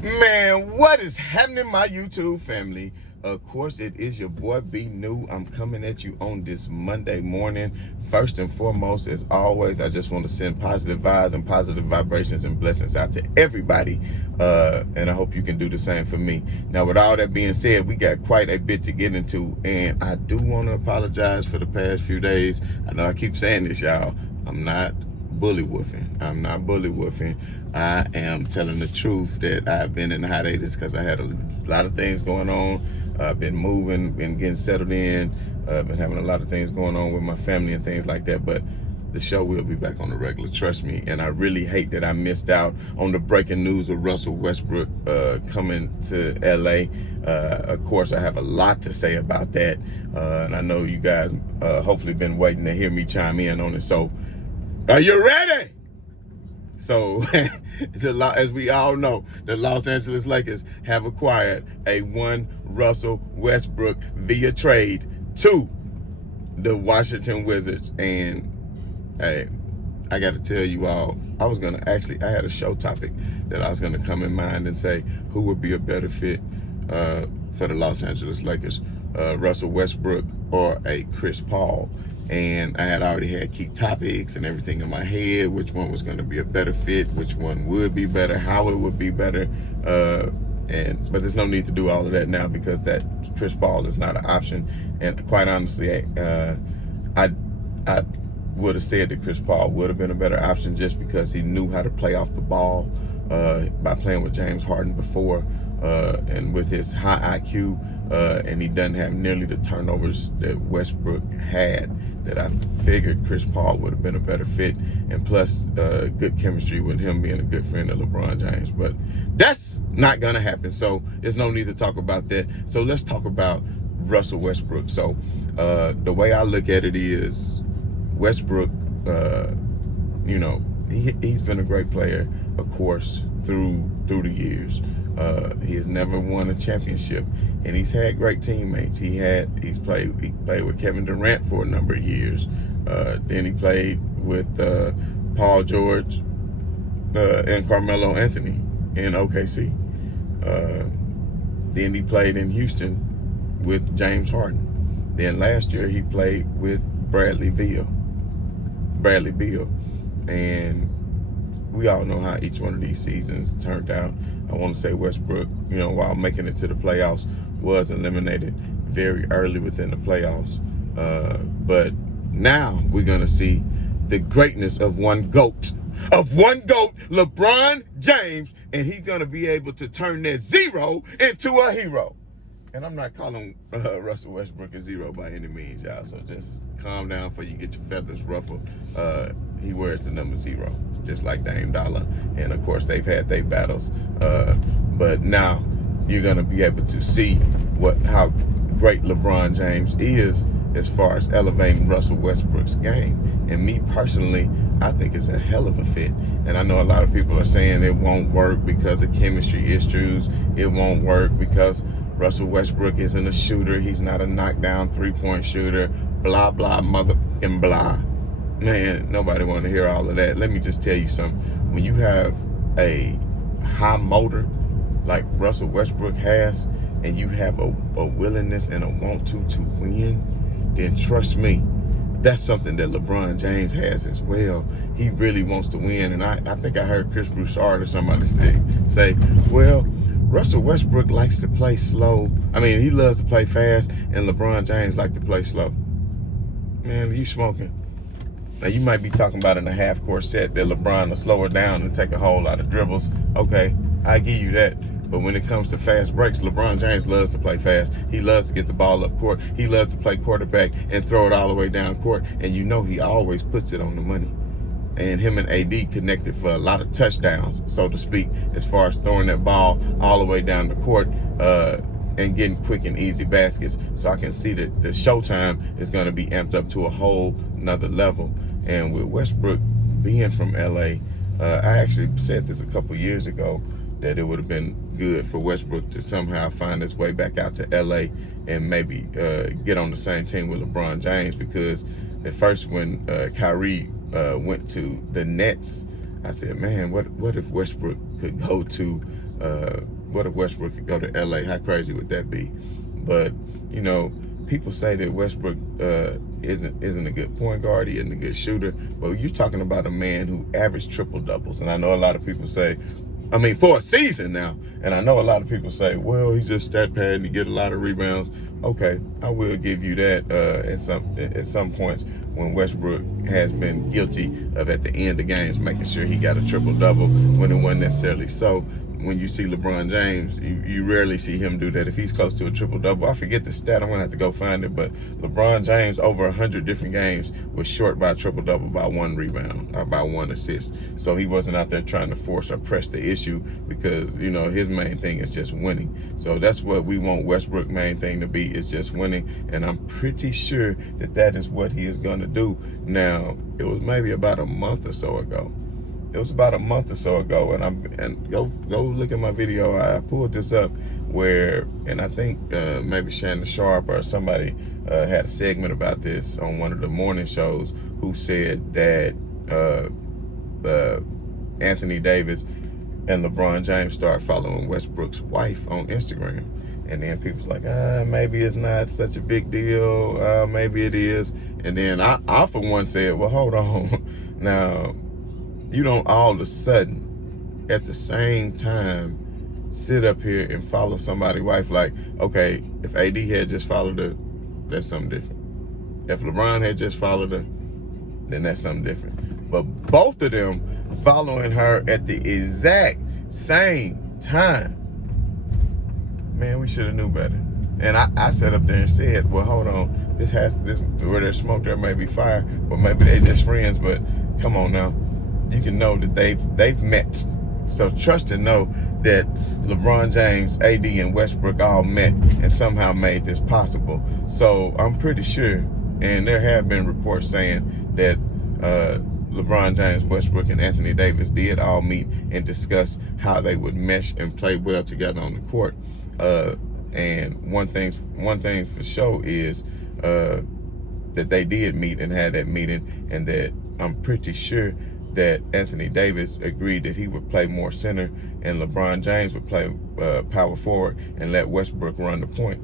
Man, what is happening, my YouTube family? Of course, it is your boy B New. I'm coming at you on this Monday morning. First and foremost, as always, I just want to send positive vibes and positive vibrations and blessings out to everybody. And I hope you can do the same for me. Now, with all that being said, we got quite a bit to get into. And I do want to apologize for the past few days. I know I keep saying this, y'all. I'm not bully woofing. I'm not bully woofing. I am telling the truth that I've been in hiatus because I had a lot of things going on. I've been moving, been getting settled in, been having a lot of things going on with my family and things like that. But the show will be back on the regular, trust me. And I really hate that I missed out on the breaking news of Russell Westbrook coming to LA. Of course, I have a lot to say about that. And I know you guys hopefully been waiting to hear me chime in on it. So, are you ready? So, as we all know, the Los Angeles Lakers have acquired a one Russell Westbrook via trade to the Washington Wizards. And hey, I got to tell you all, I had a show topic that I was going to come in mind and say who would be a better fit for the Los Angeles Lakers, Russell Westbrook or a Chris Paul. And I had already had key topics and everything in my head, which one was going to be a better fit, which one would be better, how it would be better. But there's no need to do all of that now because that Chris Paul is not an option. And quite honestly, I would have said that Chris Paul would have been a better option just because he knew how to play off the ball by playing with James Harden before and with his high IQ. And he doesn't have nearly the turnovers that Westbrook had, that I figured Chris Paul would have been a better fit, and plus good chemistry with him being a good friend of LeBron James. But that's not going to happen, so there's no need to talk about that. So let's talk about Russell Westbrook. So the way I look at it is Westbrook, he's been a great player, of course, through the years. He has never won a championship, and he's had great teammates. He played with Kevin Durant for a number of years. Then he played with Paul George and Carmelo Anthony in OKC. Then he played in Houston with James Harden. Then last year he played with Bradley Beal. And we all know how each one of these seasons turned out. I want to say Westbrook, while making it to the playoffs, was eliminated very early within the playoffs. But now we're going to see the greatness of one GOAT, LeBron James, and he's going to be able to turn that zero into a hero. And I'm not calling Russell Westbrook a zero by any means, y'all. So just calm down before you get your feathers ruffled. He wears the number 0, just like Dame Dollar. And of course, they've had their battles. But now you're gonna be able to see how great LeBron James is as far as elevating Russell Westbrook's game. And me personally, I think it's a hell of a fit. And I know a lot of people are saying it won't work because of chemistry issues. It won't work because Russell Westbrook isn't a shooter. He's not a knockdown three-point shooter. Blah, blah, mother and blah. Man, nobody want to hear all of that. Let me just tell you something. When you have a high motor like Russell Westbrook has, and you have a willingness and a want to win, then trust me, that's something that LeBron James has as well. He really wants to win. And I think I heard Chris Broussard or somebody say, well, Russell Westbrook likes to play slow. I mean, he loves to play fast, and LeBron James likes to play slow. Man, you smoking. Now, you might be talking about in a half-court set that LeBron will slow it down and take a whole lot of dribbles. Okay, I give you that. But when it comes to fast breaks, LeBron James loves to play fast. He loves to get the ball up court. He loves to play quarterback and throw it all the way down court. And he always puts it on the money. And him and AD connected for a lot of touchdowns, so to speak, as far as throwing that ball all the way down the court and getting quick and easy baskets. So I can see that the showtime is going to be amped up to a whole nother level. And with Westbrook being from LA, I actually said this a couple years ago, that it would have been good for Westbrook to somehow find his way back out to LA and maybe get on the same team with LeBron James, because at first when Kyrie went to the Nets, I said, man, what if Westbrook could go to What if Westbrook could go to LA? How crazy would that be? But, you know, people say that Westbrook isn't a good point guard, he isn't a good shooter. But you're talking about a man who averaged triple doubles. And I know a lot of people say, I mean, for a season now. And I know a lot of people say, well, he's just stat pad and he get a lot of rebounds. Okay, I will give you that at some points when Westbrook has been guilty of at the end of games making sure he got a triple double when it wasn't necessarily so. When you see LeBron James, you rarely see him do that. If he's close to a triple-double, I forget the stat, I'm going to have to go find it, but LeBron James, over 100 different games, was short by a triple-double by 1 rebound or by 1 assist. So he wasn't out there trying to force or press the issue because, you know, his main thing is just winning. So that's what we want Westbrook's main thing to be, is just winning, and I'm pretty sure that is what he is going to do. Now, it was maybe about a month or so ago. And go look at my video. I pulled this up where, and I think maybe Shannon Sharp or somebody had a segment about this on one of the morning shows, who said that Anthony Davis and LeBron James started following Westbrook's wife on Instagram. And then people's like, maybe it's not such a big deal. Maybe it is. And then I for one said, well, hold on. Now, you don't all of a sudden, at the same time, sit up here and follow somebody's wife. Like, okay, if AD had just followed her, that's something different. If LeBron had just followed her, then that's something different. But both of them following her at the exact same time, man, we should have knew better. And I sat up there and said, well, hold on, this where there's smoke, there may be fire, or maybe they just friends, but come on now. You can know that they've met. So trust and know that LeBron James, AD, and Westbrook all met and somehow made this possible. So I'm pretty sure, and there have been reports saying that LeBron James, Westbrook, and Anthony Davis did all meet and discuss how they would mesh and play well together on the court. And one thing for sure is that they did meet and had that meeting, and that I'm pretty sure that Anthony Davis agreed that he would play more center and LeBron James would play power forward and let Westbrook run the point,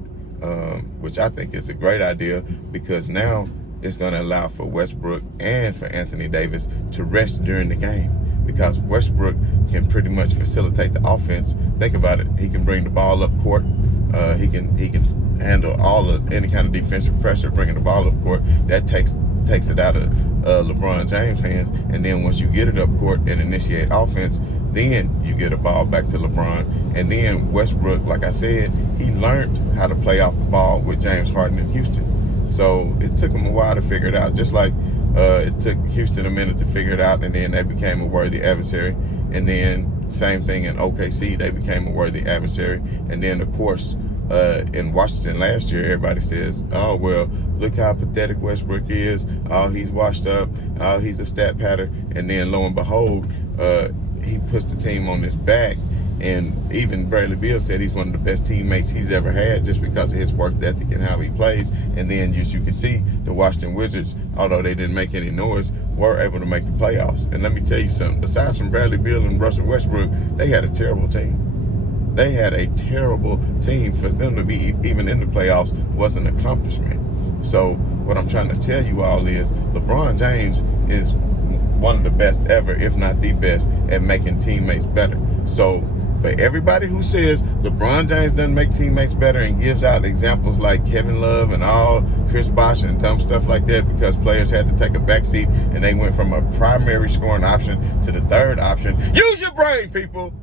which I think is a great idea, because now it's going to allow for Westbrook and for Anthony Davis to rest during the game, because Westbrook can pretty much facilitate the offense. Think about it. He can bring the ball up court. He can handle any kind of defensive pressure, bringing the ball up court. That takes it out of LeBron James' hands. And then once you get it up court and initiate offense, then you get a ball back to LeBron. And then Westbrook, like I said, he learned how to play off the ball with James Harden in Houston. So it took him a while to figure it out, just like it took Houston a minute to figure it out, and then they became a worthy adversary. And then same thing in OKC, they became a worthy adversary. And then, of course, in Washington last year, everybody says, oh, well, look how pathetic Westbrook is. Oh, he's washed up. Oh, he's a stat patter. And then lo and behold, he puts the team on his back. And even Bradley Beal said he's one of the best teammates he's ever had, just because of his work ethic and how he plays. And then, as you can see, the Washington Wizards, although they didn't make any noise, were able to make the playoffs. And let me tell you something. Besides from Bradley Beal and Russell Westbrook, they had a terrible team. They had a terrible team. For them to be even in the playoffs was an accomplishment. So what I'm trying to tell you all is LeBron James is one of the best ever, if not the best, at making teammates better. So for everybody who says LeBron James doesn't make teammates better and gives out examples like Kevin Love and all Chris Bosh and dumb stuff like that because players had to take a backseat and they went from a primary scoring option to the third option, use your brain, people.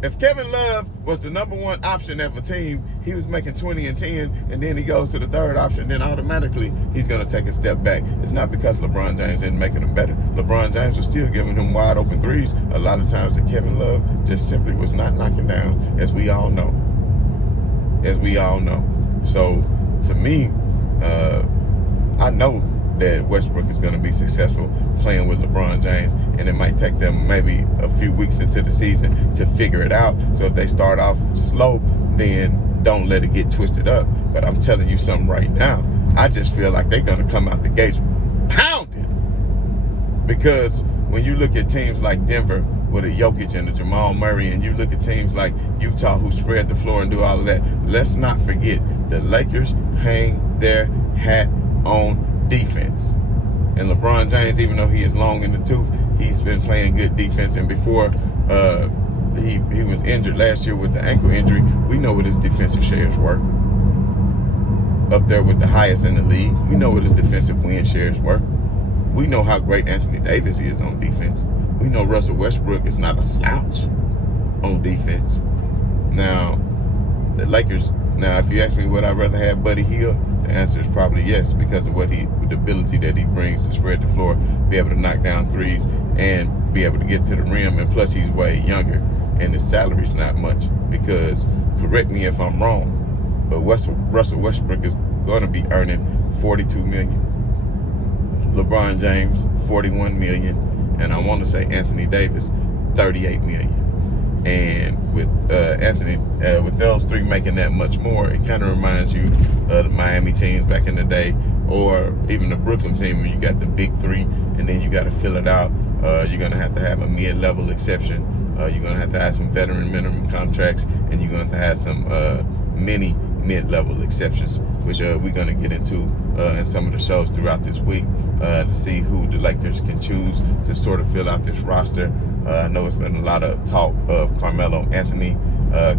If Kevin Love was the number one option of a team, he was making 20 and 10, and then he goes to the third option, then automatically he's going to take a step back. It's not because LeBron James isn't making them better. LeBron James was still giving him wide open threes a lot of times that Kevin Love just simply was not knocking down, as we all know. So, to me, I know that Westbrook is going to be successful playing with LeBron James, and it might take them maybe a few weeks into the season to figure it out. So if they start off slow, then don't let it get twisted up. But I'm telling you something right now, I just feel like they're going to come out the gates pounding, because when you look at teams like Denver, with a Jokic and a Jamal Murray, and you look at teams like Utah who spread the floor and do all of that, let's not forget the Lakers hang their hat on defense. And LeBron James, even though he is long in the tooth, he's been playing good defense. And before he was injured last year with the ankle injury, we know what his defensive shares were. Up there with the highest in the league. We know what his defensive win shares were. We know how great Anthony Davis is on defense. We know Russell Westbrook is not a slouch on defense. Now, the Lakers, if you ask me would I rather have Buddy Hield, the answer is probably yes, because of the ability that he brings to spread the floor, be able to knock down threes, and be able to get to the rim. And plus, he's way younger, and his salary's not much. Because, correct me if I'm wrong, but Russell Westbrook is going to be earning $42 million. LeBron James, $41 million. And I want to say Anthony Davis, $38 million. And with with those three making that much more, it kind of reminds you of the Miami teams back in the day, or even the Brooklyn team when you got the big three, and then you got to fill it out. You're going to have a mid-level exception. You're going to have some veteran minimum contracts, and you're going to have some mini mid-level exceptions, which we're going to get into in some of the shows throughout this week to see who the Lakers can choose to sort of fill out this roster. I know it's been a lot of talk of Carmelo Anthony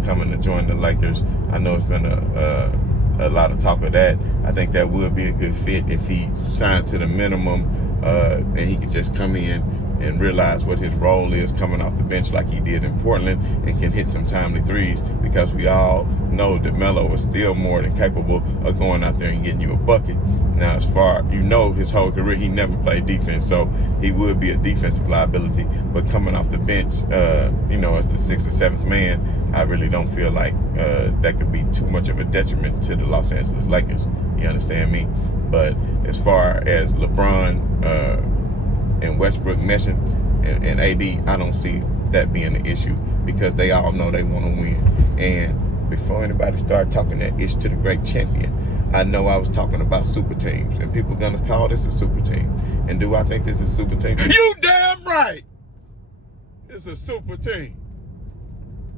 coming to join the Lakers. I know it's been a lot of talk of that. I think that would be a good fit if he signed to the minimum and he could just come in and realize what his role is coming off the bench like he did in Portland, and can hit some timely threes, because we all know that Melo is still more than capable of going out there and getting you a bucket. Now, as far, his whole career, he never played defense, so he would be a defensive liability. But coming off the bench, as the sixth or seventh man, I really don't feel like that could be too much of a detriment to the Los Angeles Lakers. You understand me? But as far as LeBron and Westbrook meshing and AD, I don't see that being an issue, because they all know they want to win. And before anybody start talking that ish to the great champion, I know I was talking about super teams, and people are going to call this a super team. And do I think this is a super team? You damn right! It's a super team.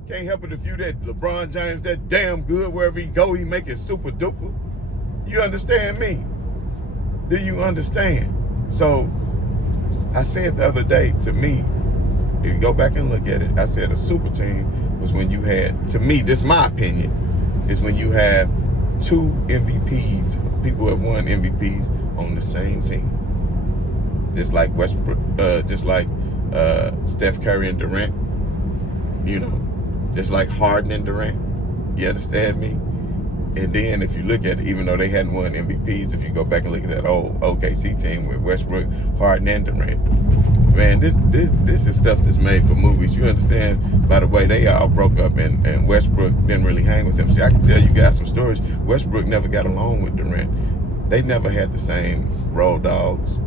Can't help it if you that LeBron James that damn good, wherever he go, he make it super duper. You understand me? Do you understand? So, I said the other day, to me, if you go back and look at it, I said a super team was when you had, to me, this is my opinion, is when you have two MVPs, people who have won MVPs on the same team. Just like Westbrook, Steph Curry and Durant, just like Harden and Durant. You understand me? And then if you look at it, even though they hadn't won MVPs, if you go back and look at that old OKC team with Westbrook, Harden, and Durant, man, this is stuff that's made for movies. You understand? By the way, they all broke up, and Westbrook didn't really hang with them. See, I can tell you guys some stories. Westbrook never got along with Durant. They never had the same road dogs.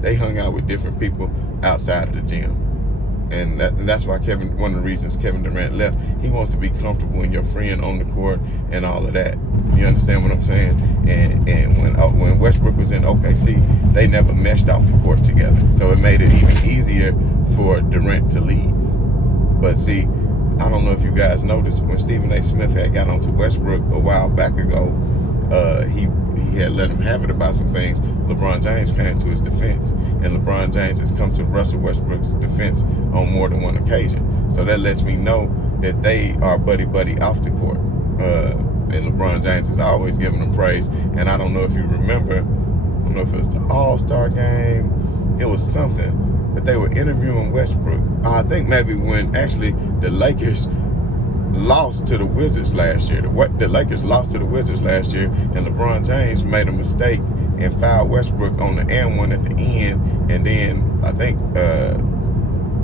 They hung out with different people outside of the gym. And that's why one of the reasons Kevin Durant left, he wants to be comfortable in your friend on the court and all of that. You understand what I'm saying? And when Westbrook was in OKC, they never meshed off the court together. So it made it even easier for Durant to leave. But see, I don't know if you guys noticed, when Stephen A. Smith had got onto Westbrook a while back ago, he had let him have it about some things. LeBron James came to his defense, and LeBron James has come to Russell Westbrook's defense on more than one occasion. So that lets me know that they are buddy-buddy off the court. And LeBron James has always given him praise. And I don't know if you remember, I don't know if it was the All-Star game, it was something, that they were interviewing Westbrook. I think maybe when actually the Lakers lost to the Wizards last year. The Lakers lost to the Wizards last year, and LeBron James made a mistake and fouled Westbrook on the and one at the end, and then I think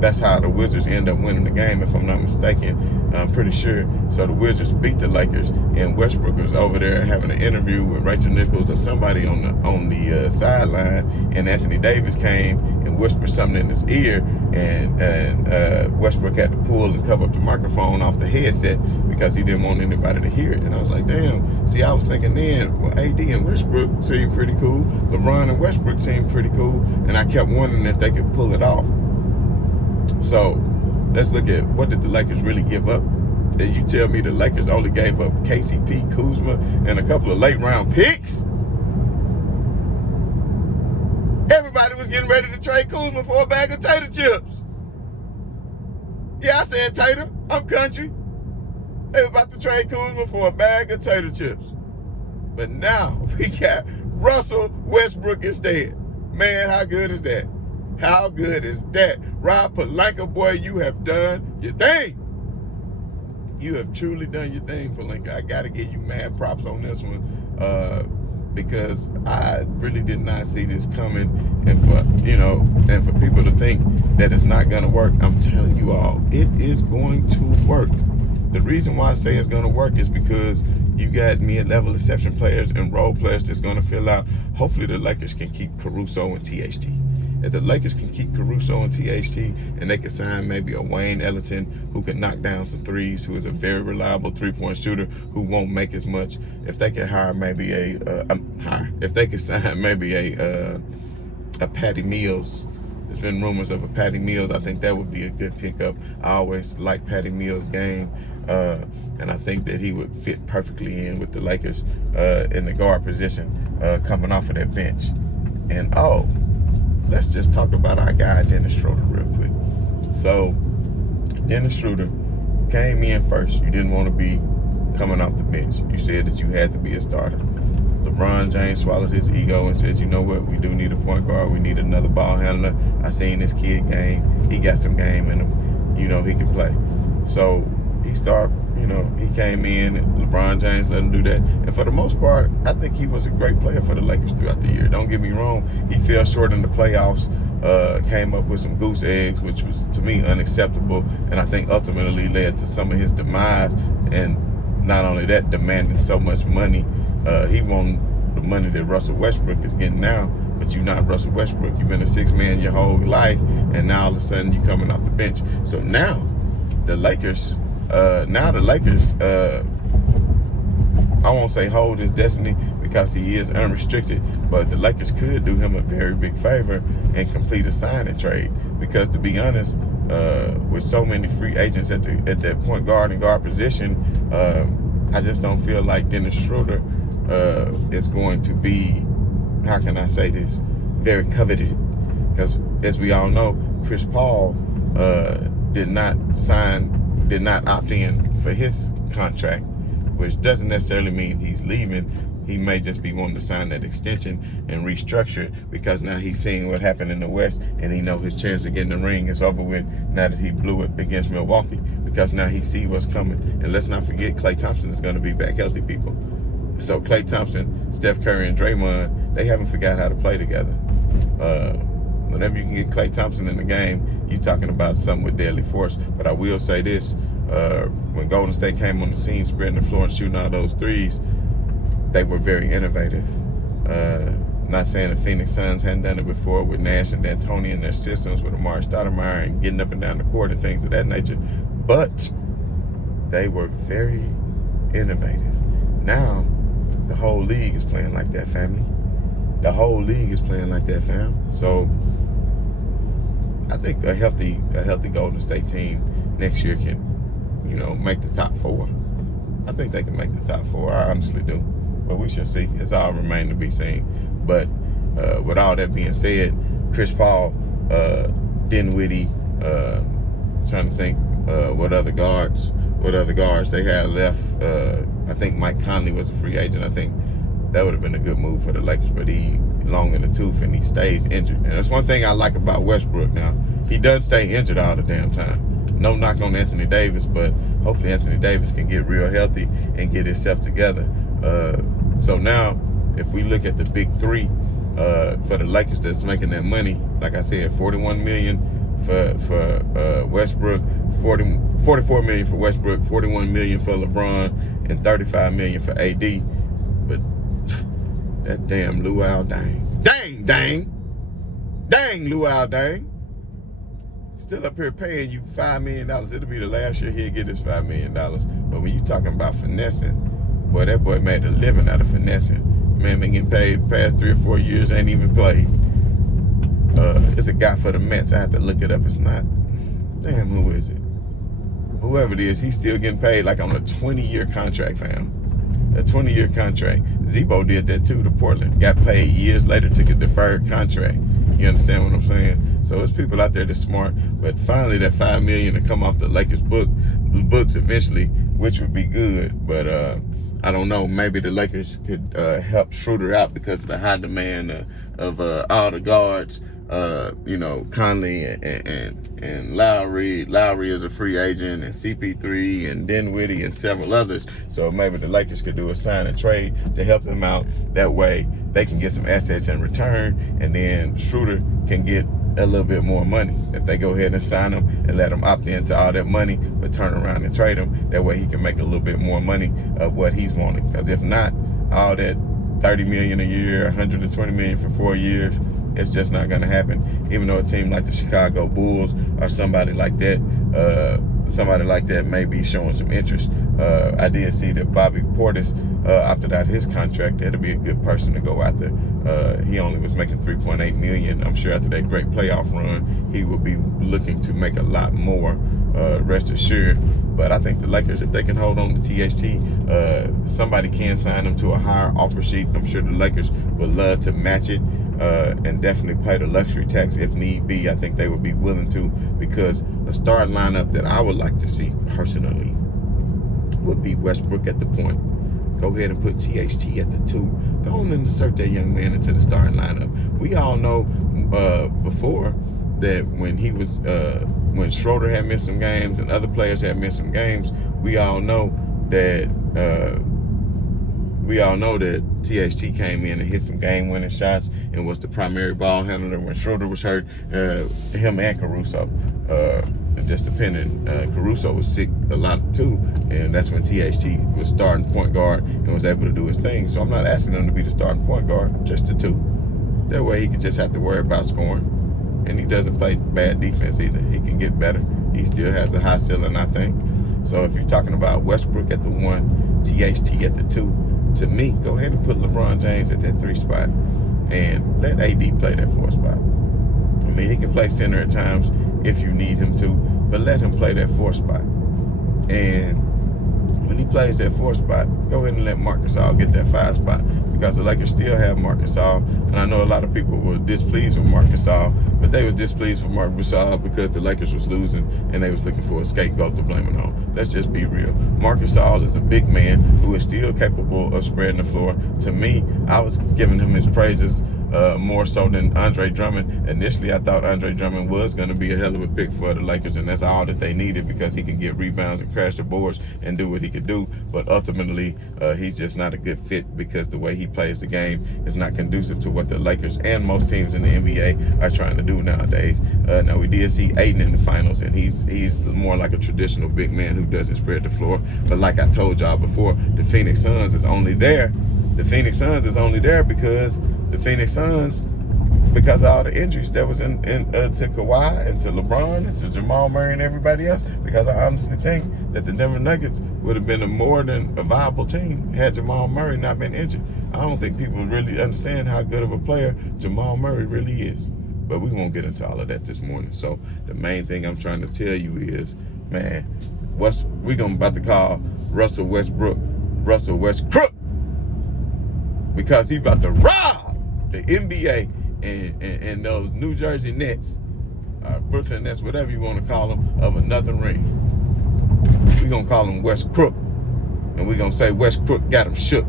that's how the Wizards end up winning the game, if I'm not mistaken. I'm pretty sure. So the Wizards beat the Lakers, and Westbrook was over there having an interview with Rachel Nichols or somebody on the sideline, and Anthony Davis came and whispered something in his ear, and Westbrook had to pull and cover up the microphone off the headset because he didn't want anybody to hear it. And I was like, damn. See, I was thinking then, well, AD and Westbrook seemed pretty cool. LeBron and Westbrook seemed pretty cool, and I kept wondering if they could pull it off. So let's look at what did the Lakers really give up. And you tell me the Lakers only gave up KCP, Kuzma, and a couple of late round picks? Everybody was getting ready to trade Kuzma for a bag of tater chips. Yeah, I said tater. I'm country. They were about to trade Kuzma for a bag of tater chips. But now we got Russell Westbrook instead. Man, how good is that? How good is that? Rob Pelinka, boy, you have done your thing. You have truly done your thing, Pelinka. I got to give you mad props on this one because I really did not see this coming. And for people to think that it's not going to work, I'm telling you all, it is going to work. The reason why I say it's going to work is because you got mid-level exception players and role players that's going to fill out. Hopefully the Lakers can keep Caruso and THT. If the Lakers can keep Caruso and THT and they can sign maybe a Wayne Ellington who can knock down some threes, who is a very reliable three-point shooter who won't make as much. If they can hire maybe if they can sign maybe a Patty Mills. There's been rumors of a Patty Mills. I think that would be a good pickup. I always like Patty Mills' game, and I think that he would fit perfectly in with the Lakers in the guard position coming off of that bench. And let's just talk about our guy, Dennis Schroder, real quick. So, Dennis Schroder came in first. You didn't want to be coming off the bench. You said that you had to be a starter. LeBron James swallowed his ego and says, you know what, we do need a point guard. We need another ball handler. I seen this kid game. He got some game in him. He can play. So, he came in, LeBron James let him do that. And for the most part, I think he was a great player for the Lakers throughout the year. Don't get me wrong. He fell short in the playoffs, came up with some goose eggs, which was, to me, unacceptable. And I think ultimately led to some of his demise. And not only that, demanding so much money. He wanted the money that Russell Westbrook is getting now. But you're not Russell Westbrook. You've been a six-man your whole life. And now all of a sudden you're coming off the bench. So now the Lakers... I won't say hold his destiny because he is unrestricted, but the Lakers could do him a very big favor and complete a sign and trade. Because to be honest, with so many free agents at that point guard and guard position, I just don't feel like Dennis Schroder is going to be, how can I say this, very coveted. Because as we all know, Chris Paul did not opt in for his contract, which doesn't necessarily mean he's leaving. He may just be wanting to sign that extension and restructure it because now he's seeing what happened in the West and he know his chance of getting the ring is over with now that he blew it against Milwaukee, because now he see what's coming. And let's not forget, Klay Thompson is going to be back healthy, people. So Klay Thompson, Steph Curry, and Draymond, they haven't forgot how to play together. Whenever you can get Klay Thompson in the game, you're talking about something with deadly force. But I will say this, when Golden State came on the scene, spreading the floor and shooting all those threes, they were very innovative. Not saying the Phoenix Suns hadn't done it before with Nash and D'Antoni in their systems with Amari Stoudemire and getting up and down the court and things of that nature, but they were very innovative. Now, the whole league is playing like that, family. The whole league is playing like that, fam. So I think a healthy Golden State team next year can, make the top four. I think they can make the top four. I honestly do. But we shall see. It's all remain to be seen. But with all that being said, Chris Paul, Dinwiddie, trying to think what other guards they had left. I think Mike Conley was a free agent. I think that would have been a good move for the Lakers, but he long in the tooth and he stays injured. And that's one thing I like about Westbrook now. He doesn't stay injured all the damn time. No knock on Anthony Davis, but hopefully Anthony Davis can get real healthy and get himself together. So now, if we look at the big three for the Lakers that's making that money, like I said, $41 million for Westbrook, $44 million for Westbrook, $41 million for LeBron, and $35 million for AD. But that damn Luau Dang Luau Dang. Still up here paying you $5 million. It'll be the last year he'll get his $5 million. But when you talking about finessing, boy, that boy made a living out of finessing. Man been getting paid the past 3 or 4 years, ain't even played. It's a guy for the Mets. I have to look it up. It's not. Damn, who is it? whoever it is, he's still getting paid like on a 20-year contract, fam. A 20-year contract. Zebo did that too to Portland. Got paid years later, took a deferred contract. You understand what I'm saying? So there's people out there that's smart, but finally that $5 million to come off the Lakers books eventually, which would be good. But I don't know. Maybe the Lakers could help Schroder out because of the high demand of all the guards. Conley and Lowry. Lowry is a free agent, and CP3 and Dinwiddie and several others. So maybe the Lakers could do a sign and trade to help them out. That way they can get some assets in return, and then Schroder can get a little bit more money if they go ahead and sign him and let him opt into all that money, but turn around and trade him. That way he can make a little bit more money of what he's wanting. Because if not, all that $30 million a year, $120 million for 4 years, it's just not going to happen. Even though a team like the Chicago Bulls or somebody like that may be showing some interest. I did see that Bobby Portis opted out his contract. That'll be a good person to go after. He only was making $3.8 million. I'm sure after that great playoff run, he will be looking to make a lot more. Rest assured. But I think the Lakers, if they can hold on to THT, somebody can sign them to a higher offer sheet. I'm sure the Lakers would love to match it. And definitely pay the luxury tax if need be. I think they would be willing to, because a starting lineup that I would like to see personally would be Westbrook at the point. Go ahead and put THT at the 2. Go on and insert that young man into the starting lineup. We all know before that when Schroder had missed some games and other players had missed some games, we all know that THT came in and hit some game-winning shots and was the primary ball handler when Schroder was hurt. Him and Caruso, just depending. Caruso was sick a lot too, and that's when THT was starting point guard and was able to do his thing. So I'm not asking him to be the starting point guard, just the 2. That way he could just have to worry about scoring. And he doesn't play bad defense either. He can get better. He still has a high ceiling, I think. So if you're talking about Westbrook at the 1, THT at the 2, to me, go ahead and put LeBron James at that 3 spot and let AD play that 4 spot. I mean, he can play center at times if you need him to, but let him play that 4 spot. And when he plays that 4 spot, go ahead and let Marc Gasol get that 5 spot, because the Lakers still have Marc Gasol. And I know a lot of people were displeased with Marc Gasol, but they was displeased with Marc Gasol because the Lakers was losing and they was looking for a scapegoat to blame it on. Let's just be real. Marc Gasol is a big man who is still capable of spreading the floor. To me, I was giving him his praises more so than Andre Drummond. Initially, I thought Andre Drummond was going to be a hell of a pick for the Lakers, and that's all that they needed, because he can get rebounds and crash the boards and do what he could do. But ultimately, he's just not a good fit, because the way he plays the game is not conducive to what the Lakers and most teams in the NBA are trying to do nowadays. Now, we did see Aiden in the finals, and he's more like a traditional big man who doesn't spread the floor. But like I told y'all before, the Phoenix Suns is only there. The Phoenix Suns is only there because the Phoenix Suns, because of all the injuries that was in to Kawhi and to LeBron and to Jamal Murray and everybody else. Because I honestly think that the Denver Nuggets would have been a more than a viable team had Jamal Murray not been injured. I don't think people really understand how good of a player Jamal Murray really is. But we won't get into all of that this morning. So the main thing I'm trying to tell you is, man, we're about to call Russell Westbrook Russell Westbrook, because he's about to rob the NBA and those New Jersey Nets, Brooklyn Nets, whatever you want to call them, of another ring. We're going to call him West Crook, and we're going to say West Crook got him shook.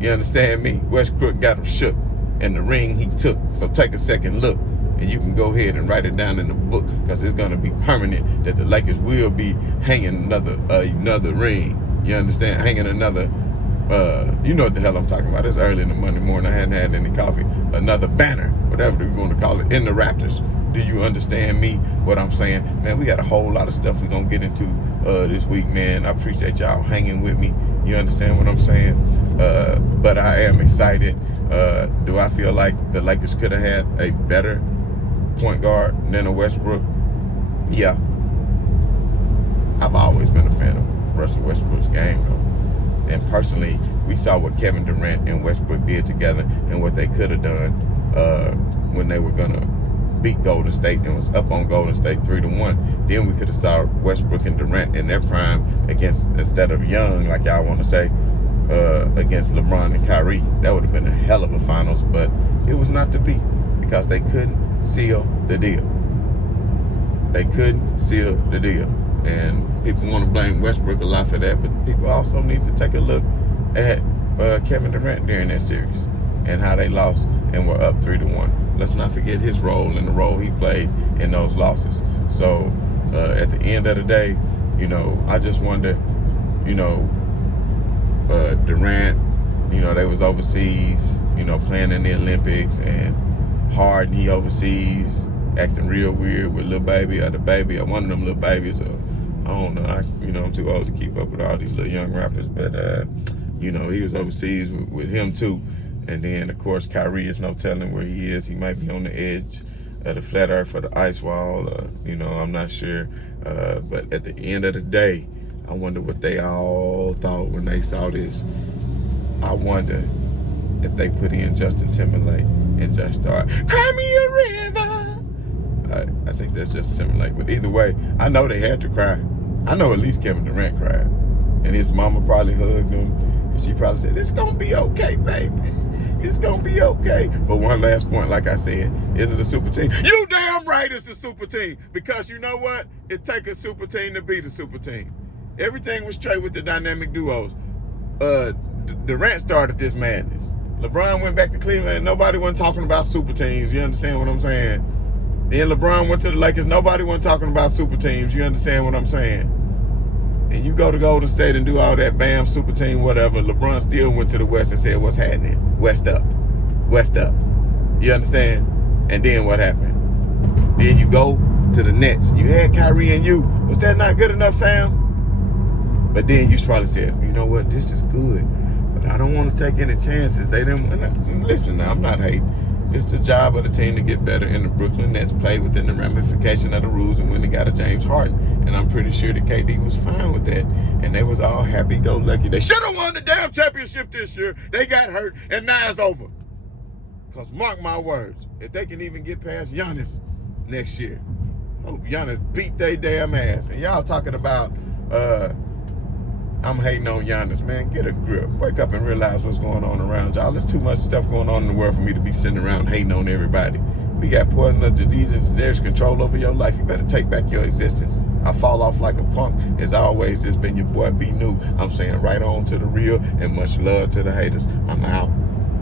You understand me? West Crook got him shook, and the ring he took. So take a second look, and you can go ahead and write it down in the book, because it's going to be permanent that the Lakers will be hanging another ring. You understand? Hanging another, you know what the hell I'm talking about. It's early in the Monday morning. I hadn't had any coffee. Another banner, whatever we want to call it, in the Raptors. Do you understand me, what I'm saying? Man, we got a whole lot of stuff we're going to get into this week, man. I appreciate y'all hanging with me. You understand what I'm saying? But I am excited. Do I feel like the Lakers could have had a better point guard than a Westbrook? Yeah. I've always been a fan of Russell Westbrook's game, though. And personally, we saw what Kevin Durant and Westbrook did together and what they could have done when they were going to beat Golden State and was up on Golden State 3-1. Then we could have saw Westbrook and Durant in their prime instead of young, like y'all want to say, against LeBron and Kyrie. That would have been a hell of a finals, but it was not to be because they couldn't seal the deal. They couldn't seal the deal. And people want to blame Westbrook a lot for that, but people also need to take a look at Kevin Durant during that series and how they lost and were up 3-1. Let's not forget his role and the role he played in those losses. So at the end of the day, I just wonder, Durant, they was overseas, playing in the Olympics, and Harden, he overseas, acting real weird with Lil Baby or the Baby or one of them little babies. Or I don't know. I'm too old to keep up with all these little young rappers, but he was overseas with him too. And then of course Kyrie is no telling where he is. He might be on the edge of the flat earth or the ice wall. I'm not sure. But at the end of the day, I wonder what they all thought when they saw this. I wonder if they put in Justin Timberlake and just start, cry me a river. I think that's Justin Timberlake. But either way, I know they had to cry. I know at least Kevin Durant cried. And his mama probably hugged him. And she probably said, it's going to be okay, baby. It's going to be okay. But one last point, like I said, is it a super team? You damn right it's a super team. Because you know what? It takes a super team to beat a super team. Everything was straight with the dynamic duos. Durant started this madness. LeBron went back to Cleveland and nobody wasn't talking about super teams. You understand what I'm saying? Then LeBron went to the Lakers. Nobody wasn't talking about super teams. You understand what I'm saying? And you go to Golden State and do all that, bam, super team, whatever. LeBron still went to the West and said, what's happening? West up. West up. You understand? And then what happened? Then you go to the Nets. You had Kyrie and you. Was that not good enough, fam? But then you probably said, you know what? This is good. But I don't want to take any chances. They didn't. Listen, now, I'm not hating. It's the job of the team to get better, and the Brooklyn Nets played within the ramification of the rules and when they got a James Harden. And I'm pretty sure that KD was fine with that. And they was all happy-go-lucky. They should have won the damn championship this year. They got hurt, and now it's over. Because mark my words, if they can even get past Giannis next year, hope Giannis beat their damn ass. And y'all talking about, I'm hating on Giannis, man. Get a grip. Wake up and realize what's going on around y'all. There's too much stuff going on in the world for me to be sitting around hating on everybody. We got poison of disease and there's control over your life. You better take back your existence. I fall off like a punk. As always, it's been your boy B New. I'm saying right on to the real and much love to the haters. I'm out.